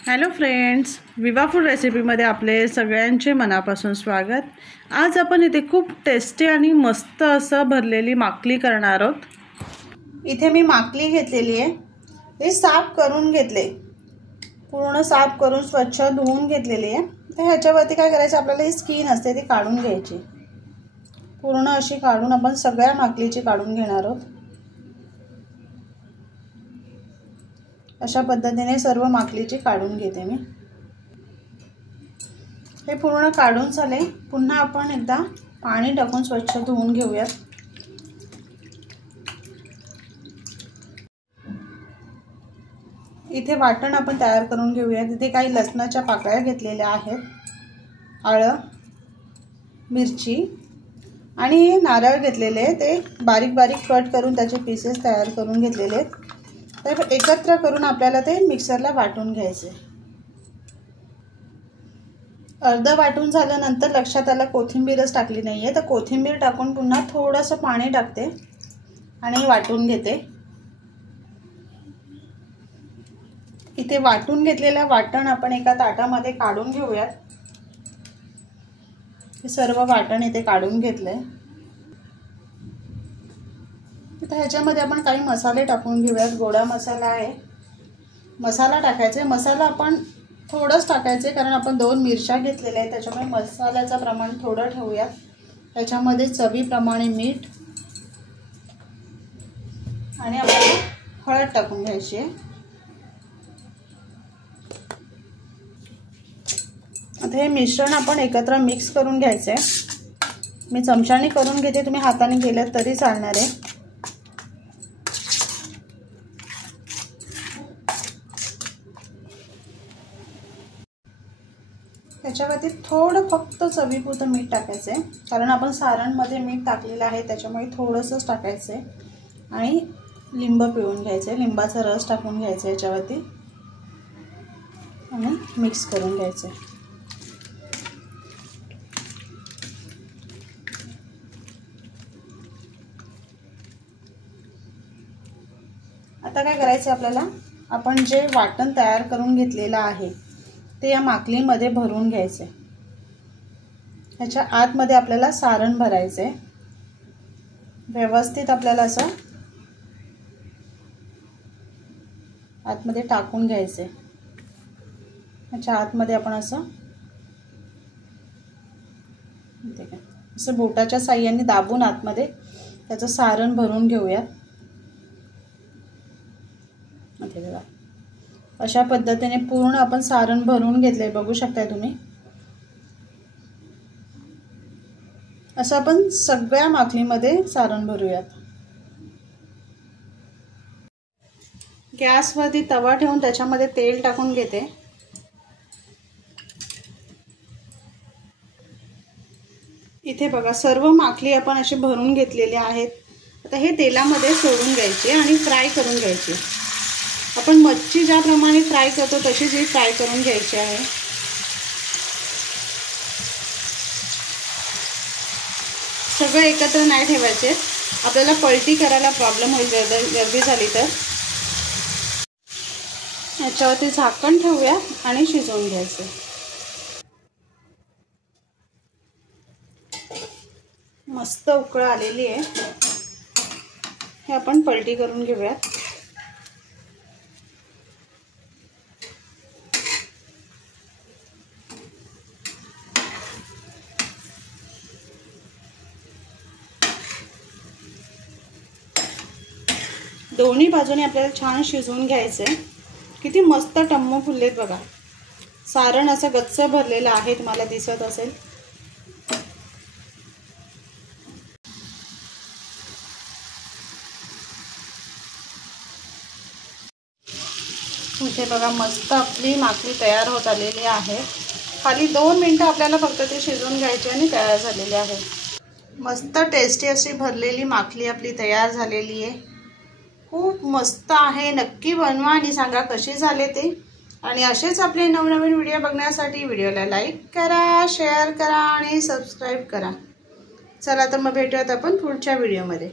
Hello friends, विवा food रेसिपीमध्ये आपले सगळ्यांचे मनापासून स्वागत। आज आपण इथे खूप टेस्टी आणि मस्त असं भरलेली माकली करणार आहोत। इथे मी माकली घेतलेली आहे, हे साफ करून घेतले, पूर्ण साफ करून स्वच्छ धुवून घेतलेली आहे। तर ह्याच्यावरती काय करायचं, आपल्याला ही स्किन असते ती काढून घ्यायची, पूर्ण अशी काढून आपण सगळ्या माकलीची काढून घेणार आहोत। अशा पद्धतीने सर्व माकलीची काढून घेते मी। हे पूर्ण काढून झाले, पुन्हा आपण एकदा पाणी टाकून स्वच्छ धुवून घेऊयात। इथे वाटण आपण तयार करून घेऊयात। इथे काही लसणाच्या पाकळ्या घेतलेल्या आहेत, आलं, मिरची आणि नारळ घेतलेले, ते बारीक बारीक कट करून त्याचे पीसेस तयार करून घेतलेले आहेत। तर एकत्र करून आपल्याला ते मिक्सरला वाटून घ्यायचे। अर्ध वाटून झाल्यानंतर लक्षात आलं कोथिंबीरच टाकली नाहीये, तर कोथिंबीर टाकून पुन्हा थोडंसं पाणी टाकते आणि वाटून घेते। इथे वाटून घेतलेलं वाटण आपण एका ताटामध्ये काढून घेऊयात। हे सर्व वाटण इथे काढून घेतलंय। तर ह्याच्यामध्ये आपण काही मसाले टाकून घेऊयात। गोडा मसाला आहे, मसाला टाकायचा। मसाला आपण थोडंच टाकायचे, कारण आपण 2 मिरच्या घेतलेल्या आहेत, त्याच्यामुळे मसाल्याचं प्रमाण थोडं ठेवूयात। त्याच्यामध्ये चवीप्रमाणे मीठ आणि आपल्याला हळद टाकून घ्यायची आहे। आता हे मिश्रण आपण एकत्र मिक्स करून घ्यायचे। मी चमच्याने करून घेते, तुम्ही हाताने केलं तरी चालणार आहे। त्याच्यावरती थोडं फक्त चवीपुरतं मीठ टाकायचं आहे, कारण आपण सारणमध्ये मीठ टाकलेलं आहे, त्याच्यामुळे थोडंसंच टाकायचं आहे। आणि लिंब पिळून घ्यायचं आहे, लिंबाचा रस टाकून घ्यायचा आहे याच्यावरती आणि मिक्स करून घ्यायचं आहे। आता काय करायचं आपल्याला, आपण जे वाटण तयार करून घेतलेलं आहे ते या माकलीमध्ये भरून घ्यायचे। ह्याच्या आतमध्ये आपल्याला सारण भरायचे, व्यवस्थित आपल्याला असं आतमध्ये टाकून घ्यायचे। ह्याच्या आतमध्ये आपण असं बोटाच्या साहाय्याने दाबून आतमध्ये त्याचं सारण भरून घेऊया। अशा पद्धतीने पूर्ण आपण सारण भरून घेतले, बघू शकताय तुम्ही। असं आपण सगळ्या माकलीमध्ये सारण भरूयात। गॅसवरती तवा ठेवून त्याच्यामध्ये तेल टाकून घेते। इथे बघा, सर्व माकली आपण अशी भरून घेतलेली आहेत। आता हे तेलामध्ये सोडून घ्यायचे आणि फ्राय करून घ्यायचे। आपण मच्छी ज्याप्रमाणे फ्राय करतो तशीच ही फ्राय करून घ्यायची आहे। सगळं एकत्र नाही ठेवायचे, आपल्याला पलटी करायला प्रॉब्लेम होईल गर्दी झाली तर। याच्यावरती झाकण ठेवूया आणि शिजवून घ्यायचं। मस्त उकळ आलेली आहे, हे आपण पलटी करून घेऊया। दोन्ही बाजूने आपल्याला छान शिजवून घ्यायचे। किती मस्त टम्म फुललेत बघा, सारण असं गच्च भरलेलं आहे, तुम्हाला दिसत असेल। इथे बघा, मस्त आपली माकली तयार होत आलेली आहे। खाली 2 मिनिटं आपल्याला फक्त ते शिजवून घ्यायचे आणि तयार झालेली आहे। मस्त टेस्टी अशी भरलेली माकली आपली तयार झालेली आहे। खूप मस्त आहे, नक्की बनवा आणि सांगा कशी झाले ते। आणि असेच आपले नवनवीन व्हिडिओ बघण्यासाठी व्हिडिओला लाईक करा, शेअर करा आणि सबस्क्राईब करा। चला तर मग भेटूयात आपण पुढच्या व्हिडिओमध्ये।